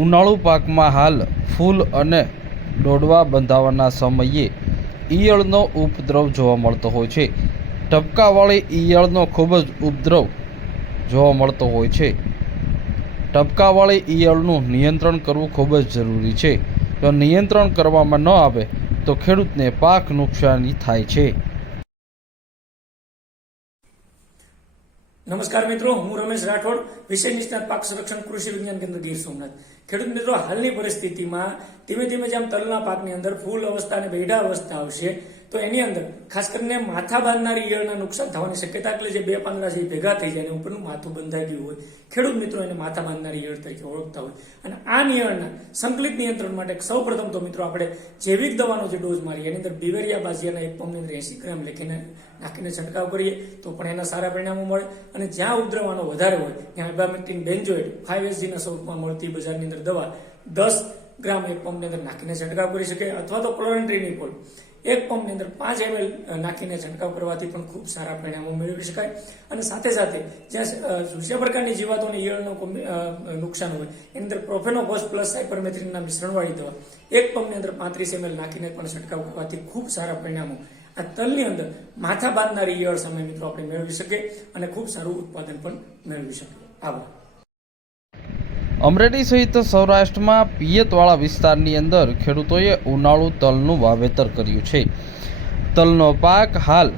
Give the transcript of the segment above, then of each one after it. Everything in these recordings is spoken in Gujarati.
ઉનાળુ પાકમાં હાલ ફૂલ અને ડોડવા બંધાવાના સમયે ઈયળનો ઉપદ્રવ જોવા મળતો હોય છે. ટપકાવાળી ઈયળનો ખૂબ જ ઉપદ્રવ જોવા મળતો હોય છે. ટપકાવાળી ઈયળનું નિયંત્રણ કરવું ખૂબ જ જરૂરી છે. જો નિયંત્રણ કરવામાં ન આવે તો ખેડૂતને પાક નુકસાની થાય છે. નમસ્કાર મિત્રો, હું રમેશ રાઠોડ, વિષય નિષ્ણાત પાક સંરક્ષણ કૃષિ વિજ્ઞાન કેન્દ્ર ગીર સોમનાથ. ખેડૂત મિત્રો, હાલની પરિસ્થિતિમાં ધીમે ધીમે જેમ તલના પાકની અંદર ફૂલ અવસ્થા અને બેઠા અવસ્થા આવશે તો એની અંદર ખાસ કરીને માથા બાંધનારી ઈયળના નુકસાન થવાની શક્યતા, એટલે જે બે પાંદડા છે ભેગા થઈ જાય અને ઉપરનું માથું બંધાઈ ગયું હોય, ખેડૂત મિત્રો એને માથા બાંધનારી ઈયળ તરીકે ઓળખતા હોય. અને આ ઈયળના સંકલિત નિયંત્રણ માટે સૌ પ્રથમ તો મિત્રો આપણે જૈવિક દવાનો જે ડોઝ મારીએ એની અંદર બિવેરિયા બાઝિયાના 1 પંપની અંદર 80 ગ્રામ નાખીને છંટકાવ કરીએ તો પણ એના સારા પરિણામો મળે. અને જ્યાં ઉપદ્રવાનો વધારે હોય ત્યાં ઇબામેક્ટિન બેન્ઝોએટ 5SG ના સ્વરૂપમાં મળતી બજારની અંદર દવા 10 ગ્રામ 1 પંપની અંદર નાખીને છંટકાવ કરી શકે, અથવા તો ક્લોરેન્ટ્રીનિકોલ 1 પંપની અંદર 5 ml નાખીને છંટકાવ કરવાથી પણ ખૂબ સારા પરિણામો મેળવી શકાય. અને સાથે સાથે જ્યાં સૂસ્યા પ્રકારની જીવાતોને ઈયળનું નુકસાન હોય એની અંદર પ્રોફેનોફોસ પ્લસ સાયપરમેથ્રિનના મિશ્રણવાળી દવા 1 પંપની અંદર 35 ml નાખીને પણ છંટકાવ કરવાથી ખૂબ સારા પરિણામો આ તલની અંદર માથા બાંધનારી ઈયળ સામે મિત્રો આપણે મેળવી શકીએ અને ખૂબ સારું ઉત્પાદન પણ મેળવી શકીએ. આભાર. અમરેલી સહિત સૌરાષ્ટ્રમાં પિયતવાળા વિસ્તારની અંદર ખેડૂતોએ ઉનાળુ તલનું વાવેતર કર્યું છે. તલનો પાક હાલ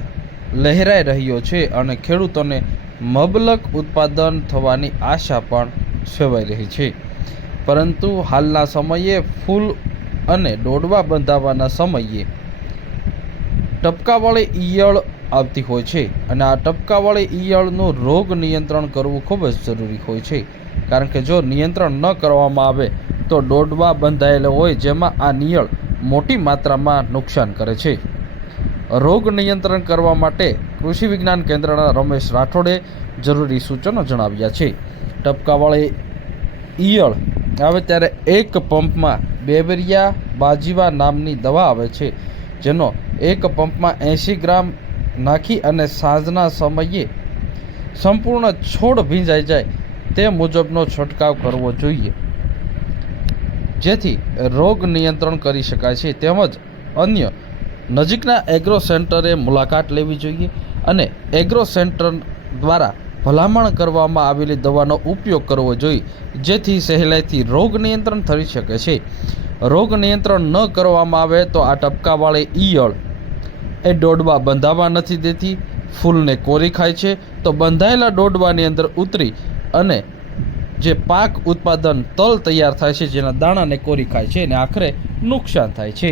લહેરાઈ રહ્યો છે અને ખેડૂતોને મબલક ઉત્પાદન થવાની આશા પણ સેવાઈ રહી છે. પરંતુ હાલના સમયે ફૂલ અને ડોડવા બંધાવાના સમયે ટપકાવાળી ઈયળ આવતી હોય છે અને આ ટપકાવાળી ઈયળનું રોગ નિયંત્રણ કરવું ખૂબ જ જરૂરી હોય છે. કારણ કે જો નિયંત્રણ ન કરવામાં આવે તો ડોડવા બંધાયેલો હોય જેમાં આ ઈયળ મોટી માત્રામાં નુકસાન કરે છે. રોગ નિયંત્રણ કરવા માટે કૃષિ વિજ્ઞાન કેન્દ્રના રમેશ રાઠોડે જરૂરી સૂચનો જણાવ્યા છે. ટપકાવાળી ઈયળ આવે ત્યારે 1 પંપમાં બિવેરિયા બાઝિયા નામની દવા આવે છે, જેનો 1 પંપમાં 80 ગ્રામ નાખી અને સાંજના સમયે સંપૂર્ણ છોડ ભીંજાઈ જાય તે મુજબનો છંટકાવ કરવો જોઈએ, જેથી રોગ નિયંત્રણ કરી શકાય છે. તેમજ અન્ય નજીકના એગ્રો સેન્ટરે મુલાકાત લેવી જોઈએ અને એગ્રો સેન્ટર દ્વારા ભલામણ કરવામાં આવેલી દવાનો ઉપયોગ કરવો જોઈએ, જેથી સહેલાઈથી રોગ નિયંત્રણ થઈ શકે છે. રોગ નિયંત્રણ ન કરવામાં આવે તો આ ટપકાવાળી ઈયળ એ ડોડવા બંધાવા નથી દેતી, ફૂલને કોરી ખાય છે, તો બંધાયેલા ડોડવાની અંદર ઉતરી અને જે પાક ઉત્પાદન તલ તૈયાર થાય છે જેના દાણાને કોરી ખાય છે અને આખરે નુકસાન થાય છે.